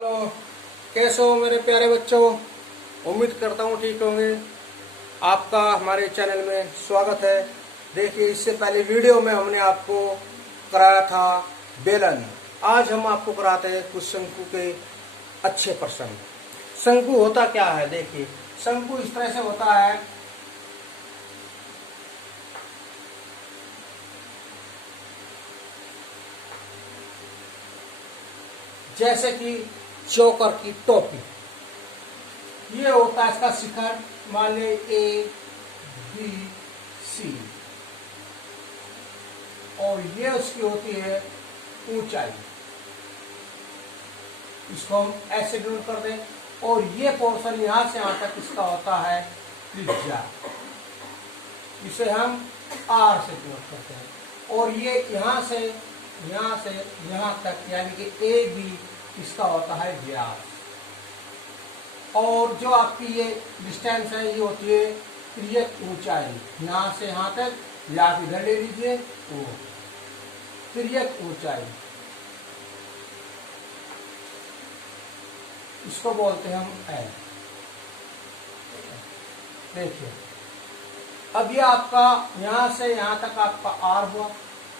Hello, कैसे हो मेरे प्यारे बच्चों। उम्मीद करता हूँ ठीक होंगे। आपका हमारे चैनल में स्वागत है। देखिए, इससे पहले वीडियो में हमने आपको कराया था बेलन। आज हम आपको कराते हैं कुछ शंकु के अच्छे प्रश्न। शंकु होता क्या है, देखिए शंकु इस तरह से होता है। जैसे कि चोकर की टोपी, ये होता है इसका शिखर, मान ले A B C, और ये उसकी होती है ऊंचाई। इसको हम ऐसे डिनोट कर दें, और ये पोर्शन यहां से यहां तक इसका होता है त्रिज्या। इसे हम R से डिनोट करते हैं, और ये यहां से यहां तक यानी कि AB इसका होता है व्यास। और जो आपकी ये डिस्टेंस है, ये होती है तिर्यक ऊंचाई। यहां से यहां तक, या आप इधर ले लीजिए, वो तिर्यक ऊंचाई, इसको बोलते हैं हम L। देखिए, अब ये आपका यहां से यहां तक आपका R हुआ,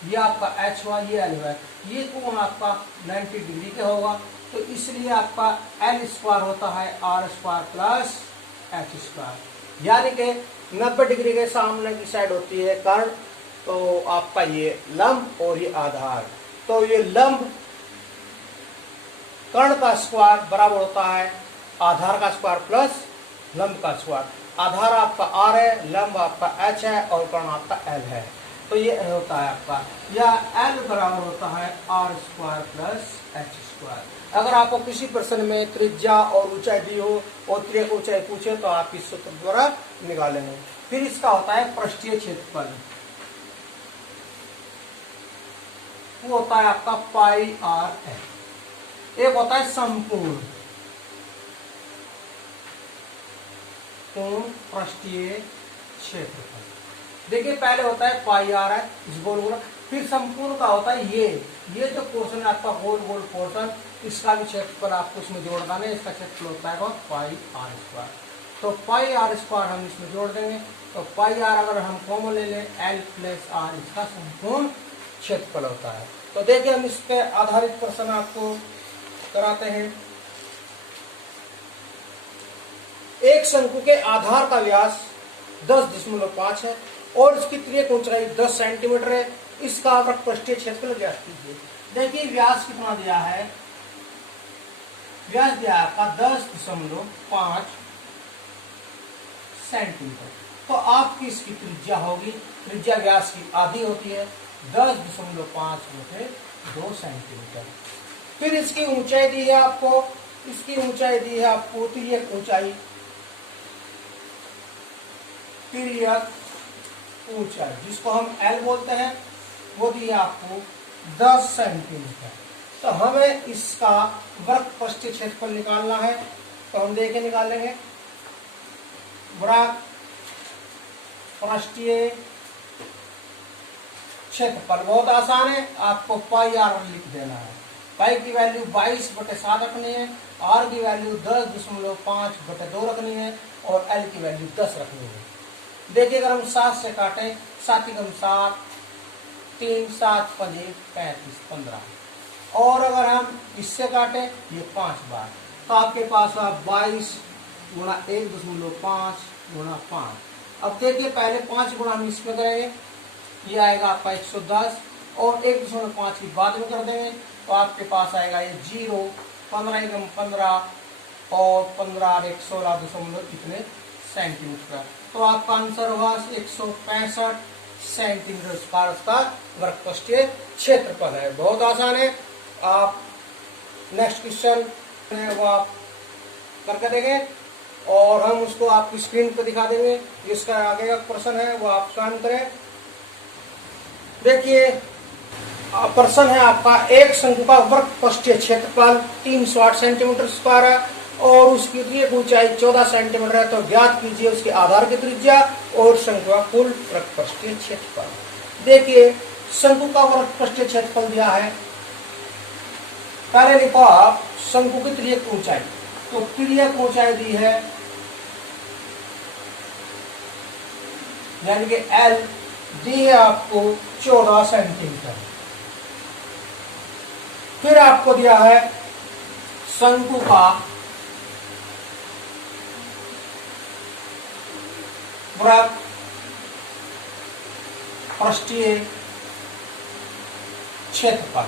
ये आपका H हुआ, ये L हुआ। ये कोण आपका 90 डिग्री का होगा, तो इसलिए आपका L स्क्वायर होता है R square plus H square, यानी कि 90 डिग्री के सामने की साइड होती है कर्ण, तो आपका ये लंब और ये आधार। तो ये लंब कर्ण का स्क्वायर बराबर होता है आधार का स्क्वायर प्लस लंब का स्क्वायर। आधार आपका R है, लंब आपका H है, और कर्ण आपका L है। तो ये होता है आपका, या L बराबर होता है R square plus H square. अगर आपको किसी प्रश्न में त्रिज्या और ऊंचाई दी हो और त्रिज्या ऊंचाई पूछे, तो आप इस सूत्र द्वारा निकालेंगे। फिर इसका होता है पृष्ठीय क्षेत्रफल, वो होता है आपका पाई R है। एक होता है संपूर्ण पृष्ठीय क्षेत्रफल। देखिए, पहले होता है पाई R है, इस गोल गोल। फिर संपूर्ण का होता है ये जो पोर्शन है आपका गोल गोल पोर्शन, इसका भी क्षेत्रफल आपको इसमें जोड़ देना है। इसका क्षेत्रफल होता है पाई R स्क्वायर। तो पाई R स्क्वायर हम इसमें जोड़ देंगे, तो पाई R अगर हम कॉमन ले लें, L प्लस R इसका संपूर्ण क्षेत्रफल होता है। तो देखिए, हम इस पे आधारित प्रश्न आपको कराते हैं। एक शंकु के आधार का व्यास 10.5 है और इसकी त्रिज्या ऊंचाई 10 सेंटीमीटर है। इसका वृत्त पृष्ठीय क्षेत्रफल ज्ञात कीजिए। देखिए, व्यास कितना दिया है, व्यास दिया है आपका 10.5 सेंटीमीटर। तो आपकी इसकी त्रिज्या होगी, त्रिज्या व्यास की आधी होती है, 10.5 बटे 2 सेंटीमीटर। फिर इसकी ऊंचाई दी है आपको, इसकी ऊंचाई दी है आपको तिर्यक ऊंचाई, तिर्यक ऊंचाई जिसको हम L बोलते हैं, वो दी है आपको 10 सेंटीमीटर। तो हमें इसका वृत्त पृष्ठीय क्षेत्रफल निकालना है, तो हम देखे निकालेंगे। वृत्त पृष्ठीय क्षेत्रफल बहुत आसान है, आपको पाई R लिख देना है। पाई की वैल्यू 22/7 रखनी है, R की वैल्यू 10.5/2 रखनी है, और L की वैल्यू 10 रखनी है। देखिए, अगर हम 7 से काटें, 7 × 7 3 7 5 35 15, और अगर हम इससे काटें ये 5 बार, तो आपके पास 22 × 1.5 × 5। अब देखिए, पहले 5 गुणा हम इसमें करेंगे, ये आएगा आपका 110, और 1.5 की बाद में कर देंगे, तो आपके पास आएगा ये 0, 15 × 15, और 15 और 1 16 कितने सेंटीमीटर। तो आपका आंसर होगा 165 सेंटीमीटर स्क्वायर उसका वृत्त पृष्ठीय क्षेत्रफल है। बहुत आसान है। आप नेक्स्ट क्वेश्चन है वो आप करके देंगे, और हम उसको आपकी स्क्रीन पर दिखा देंगे। जिसका आगे का प्रश्न है वो आप स्वयं करें। देखिए, प्रश्न है आपका, एक शंकु का वृत्त पृष्ठीय क्षेत्रफल 308 सेंटीमीटर स्क्वायर है और उसकी त्रिज्या ऊंचाई 14 सेंटीमीटर है। तो ज्ञात कीजिए उसके आधार की त्रिज्या और शंकु का कुल वृत्त पृष्ठीय क्षेत्रफल। देखिए, शंकु का वृत्त पृष्ठीय क्षेत्रफल दिया है पहले लिखो आप शंकु की तिर्यक ऊंचाई, तो तिर्यक ऊंचाई दी है यानी कि एल दी है आपको 14 सेंटीमीटर। फिर आपको दिया है शंकु का वृत्त पृष्ठीय क्षेत्रफल,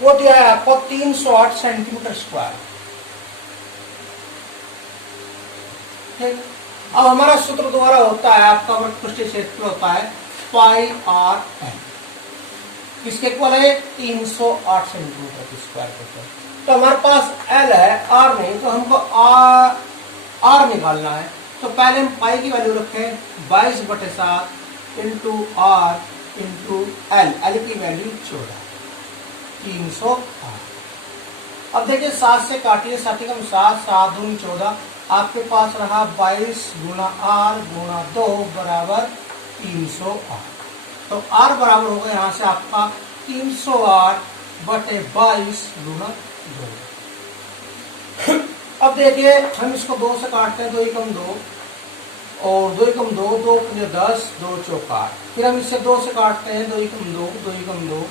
वो दिया है आपको 308 सेंटीमीटर स्क्वायर। ठीक, अब हमारा सूत्र द्वारा होता है आपका वृत्त पृष्ठीय क्षेत्रफल होता है पाई आर एन, किसके इक्वल है 308 सेंटीमीटर स्क्वायर मीटर। तो हमारे पास एल है, आर नहीं, तो हमको आर निकालना है। तो पहले हम पाई की वैल्यू रखें 22/7 into R into L, L की वैल्यू 14, 308। अब देखिए 7 से काटिए, 7 कम 7, 7 दूनी 14, आपके पास रहा 22 गुना आर गुना 2 बराबर 308। तो आर बराबर होगा यहां से आपका 308/22 गुना 2। अब देखिए हम इसको 2 से काटते हैं, 2 एकम 2 और 2 एकम 2, 2 पंजे 10, 2 चौका 8। फिर हम इससे 2 से काटते हैं, 2 एकम 2, 2 एकम 2,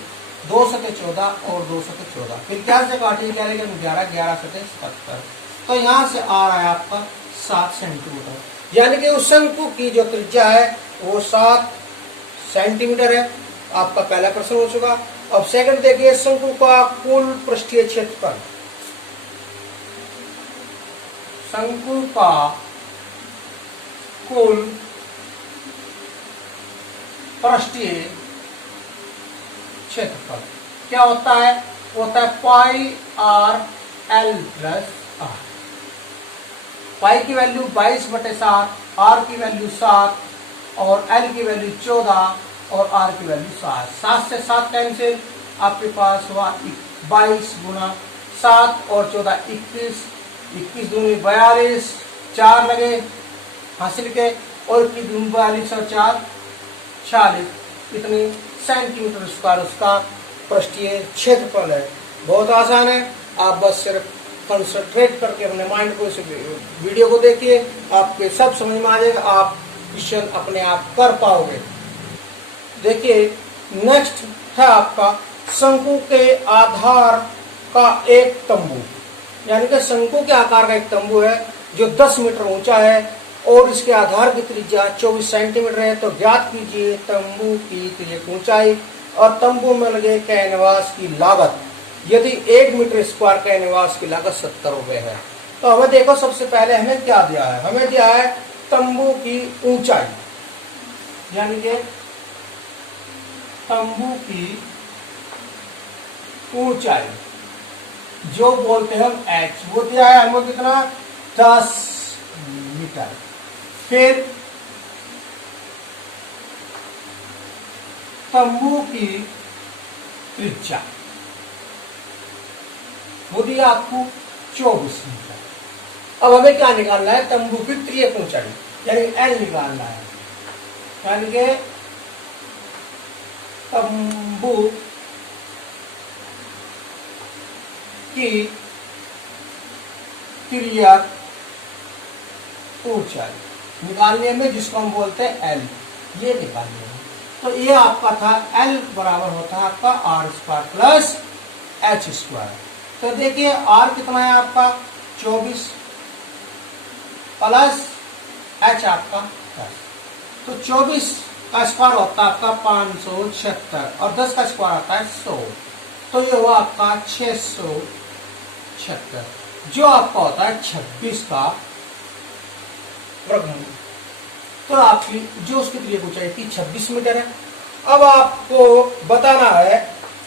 2 सके 14 और 2 सके 14। फिर क्या से काटिए, क्या लेंगे 11, 11 सके 77। तो यहां से आ रहा है आपका 7 सेंटीमीटर, यानी कि उस शंकु की जो त्रिज्या है वो 7 सेंटीमीटर है। आपका पहला प्रश्न हो चुका। अब सेकंड देखिए, शंकु का कुल पृष्ठीय क्षेत्रफल, शंकु का कुल पृष्ठीय क्षेत्रफल क्या होता है, होता है पाई आर एल प्लस आर। पाई की वैल्यू 22/7, आर की वैल्यू 7 और एल की वैल्यू 14 और आर की वैल्यू 7। 7 से 7 कैंसिल, आपके पास हुआ 22 गुना 7 और 14 21, 21 दूनी 42, 4 लगे हासिल के, और 21 दूनी 42 और 4 46, इतनी सेंटीमीटर स्क्वायर उसका पृष्ठीय क्षेत्रफल है। बहुत आसान है, आप बस सिर्फ कंसंट्रेट करके अपने माइंड को इस वीडियो को देखिए, आपके सब समझ में आ जाएगा, आप क्वेश्चन अपने आप कर पाओगे। देखिए नेक्स्ट है आपका शंकु के आधार का एक तंबू, यानी कि शंकु के आकार का एक तंबू है जो 10 मीटर ऊंचा है और इसके आधार की त्रिज्या 24 सेंटीमीटर है। तो ज्ञात कीजिए तंबू की त्रिज्या ऊंचाई और तंबू में लगे कैनवास की लागत। यदि 1 मीटर स्क्वायर कैनवास की लागत 70 रुपए है। तो हमें देखो, सबसे पहले हमें क्या दिया है, हमें दिया है तंबू की ऊंचाई, यानी कि तंबू की ऊंचाई जो बोलते हैं हम एच, वो दिया है हमें कितना 10 मीटर। फिर तंबू की त्रिज्या वो दिया आपको 24 मीटर। अब हमें क्या निकालना है, तंबू की त्रिज्यक ऊंचाई यानी एल निकालना है, यानी कि तंबू की त्रिज्यक ऊंचाई निकालने में जिसको हम बोलते हैं एल, ये निकालने में। तो ये आपका था एल बराबर होता है आपका R square plus H square. तो देखिए आर कितना है आपका 24 प्लस एच आपका 10, तो 24 का स्क्वायर होता है आपका 576 और 10 का स्क्वायर आता है 100, तो ये हुआ आपका 676, जो आपका होता है 26 का वर्गमूल। तो आपकी जो उसकी त्रिज्या ऊंचाई थी 26 मीटर है। अब आपको बताना है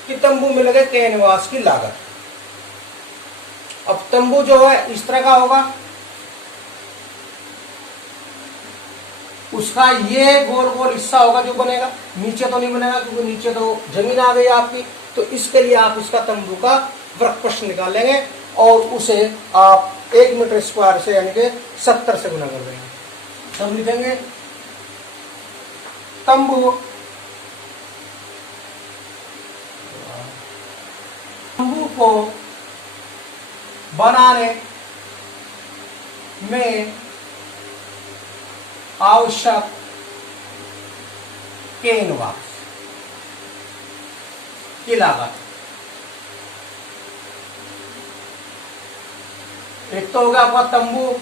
कि तंबू में लगे कैनवास की लागत। अब तंबू जो है इस तरह का होगा, उसका ये गोल गोल हिस्सा होगा जो बनेगा, नीचे तो नहीं बनेगा क्योंकि नीचे तो जमीन आ गई आपकी। तो इसके लिए आप इसका तंबू का वृत्तपृष्ठ निकालेंगे और उसे आप 1 मीटर स्क्वायर से यानी कि 70 से गुना कर देंगे। सब लिखेंगे तंबू को बनाने में आवश्यक कैनवास की लागत, एक तो होगा आपका तंबू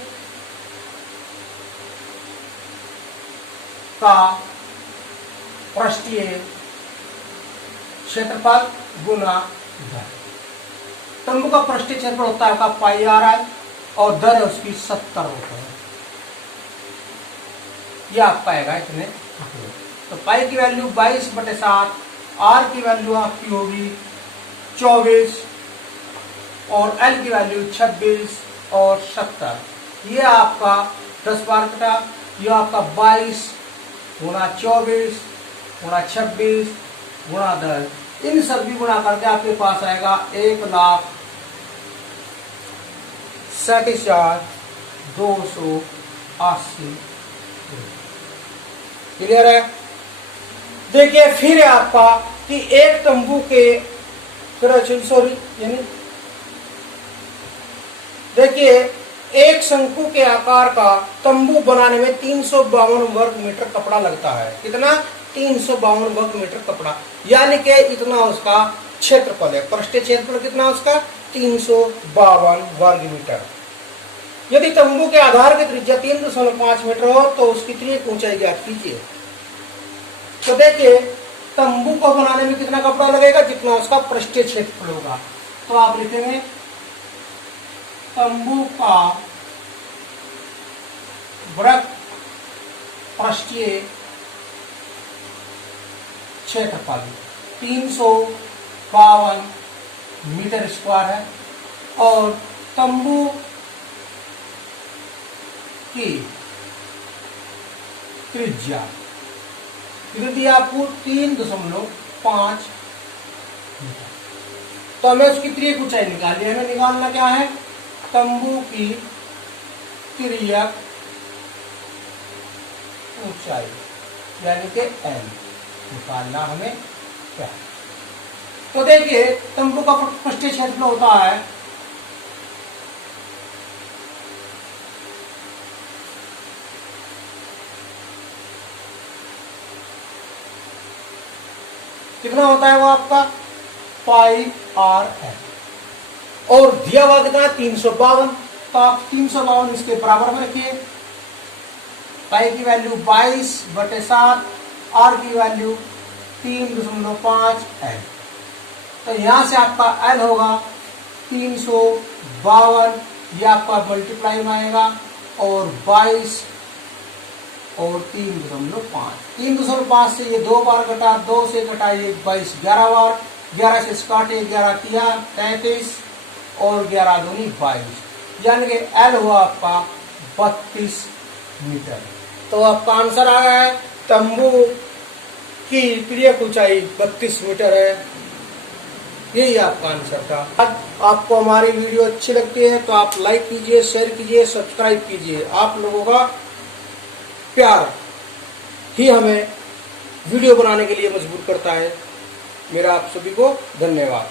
का पृष्ठीय क्षेत्रफल गुना दर। तंबू का पृष्ठीय क्षेत्रफल होता है आपका पाई आर है और दर है उसकी 70 रुपए। यह आपका आएगा इतने। तो पाई की वैल्यू 22/7, आर की वैल्यू आपकी होगी 24 और एल की वैल्यू 26 और 70। ये आपका 10 बार कटा, ये आपका 22 गुणा 24 गुणा 26 गुणा 10, इन सभी गुणा करके आपके पास आएगा 1,67,280। क्लियर है। देखिए फिर है आपका कि एक तंबू के यानी देखिए एक शंकु के आकार का तंबू बनाने में 352 वर्ग मीटर कपड़ा लगता है। कितना? 352 वर्ग मीटर कपड़ा, यानी कि इतना उसका क्षेत्रफल है। पृष्ठीय क्षेत्रफल कितना उसका? 352 वर्ग मीटर। यदि तंबू के आधार की त्रिज्या 3.5 मीटर हो तो उसकी त्रिज्या ऊंचाई ज्ञात कीजिए। तो देखिए तंबू को बनाने में कितना कपड़ा लगेगा? जितना उसका पृष्ठीय क्षेत्रफल होगा। तो आप लिखेंगे तंबू का वृत्त पृष्ठीय क्षेत्रफल 352 मीटर स्क्वायर है और तंबू की त्रिज्या दी आपको 3.5 मीटर। तो हमें उसकी त्रिज्यक ऊंचाई निकाली है। हमें निकालना क्या है? तंबू की तिर्यक ऊंचाई यानी कि एल निकालना हमें क्या है। तो देखिए तंबू का पृष्ठीय क्षेत्रफल होता है कितना होता है वो आपका पाई आर है और दिया हुआ कितना? 352। तो आप 352 इसके बराबर में रखिए। पाई की वैल्यू 22/7, आर की वैल्यू 3.5 एल। तो यहां से आपका एल होगा 352, ये आपका मल्टीप्लाई में आएगा और 22 और 3.5 3.5 से ये 2 बार कटा, 2 से कटा ये 22 11 बार, 11 से काटे 11 किया 33 और 11 दूनी 22, यानी कि एल हुआ आपका 32 मीटर। तो आपका आंसर आ गया है तंबू की तिर्यक ऊंचाई 32 मीटर है। यही आपका आंसर था। आपको हमारी वीडियो अच्छी लगती है तो आप लाइक कीजिए, शेयर कीजिए, सब्सक्राइब कीजिए। आप लोगों का प्यार ही हमें वीडियो बनाने के लिए मजबूर करता है। मेरा आप सभी को धन्यवाद।